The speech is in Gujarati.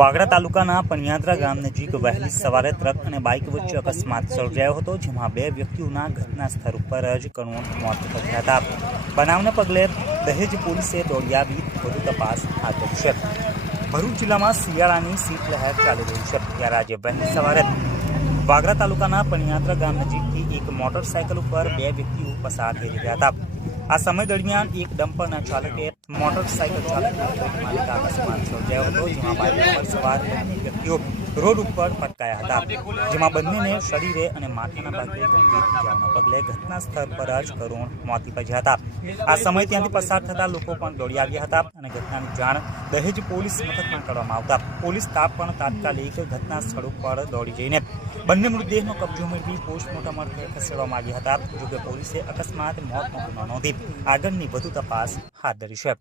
વાગડા તાલુકાના પનિયાદરા ગામ નજીક વહેલી સવારે ટ્રક અને બાઇક વચ્ચે અકસ્માત સર્જાયો હતો, જેમાં બે વ્યક્તિઓના ઘટના સ્થળ ઉપર જ કરુણ મોત થયા હતા. બનાવને પગલે દહેજ પોલીસે દોડી આવી વધુ તપાસ હાથ ધરી છે. ભરૂચ જિલ્લામાં શિયાળાની શીતલહેર ચાલી રહી છે. ત્યારે આજે વહેલી સવારે વાગરા તાલુકાના પણિયાત્રા ગામ નજીકથી એક મોટરસાયકલ ઉપર બે વ્યક્તિઓ પસાર થઈ રહ્યા હતા. આ સમય દરમિયાન એક ડમ્પરના ચાલકે મોટરસાયકલ ચાલકના પર સવાર વ્યક્તિઓ રોડ ઉપર પટકાયા હતા, જેમાં બંનેને શરીરે અને માથાના ભાગે ગંભીર ઇજાઓના પગલે ઘટના સ્થળ પર જ કરુણ મોત નીપજ્યા હતા. આ સમય ત્યાંથી પસાર થતા લોકો પણ દોડી આવ્યા હતા અને ઘટનાની જાણ દહેજ પોલીસ મથકમાં કરવામાં આવતા. પોલીસ સ્ટાફ પણ તાત્કાલિક ઘટના સ્થળ ઉપર દોડી જઈને બંને મૃતદેહનો કબજો મેળવી પોસ્ટમોર્ટમ અર્થે ખસેડવામાં આવ્યા હતા, જોકે પોલીસે અકસ્માત મોતનો ગુનો નોંધી આગળની વધુ તપાસ હાથ ધરી છે.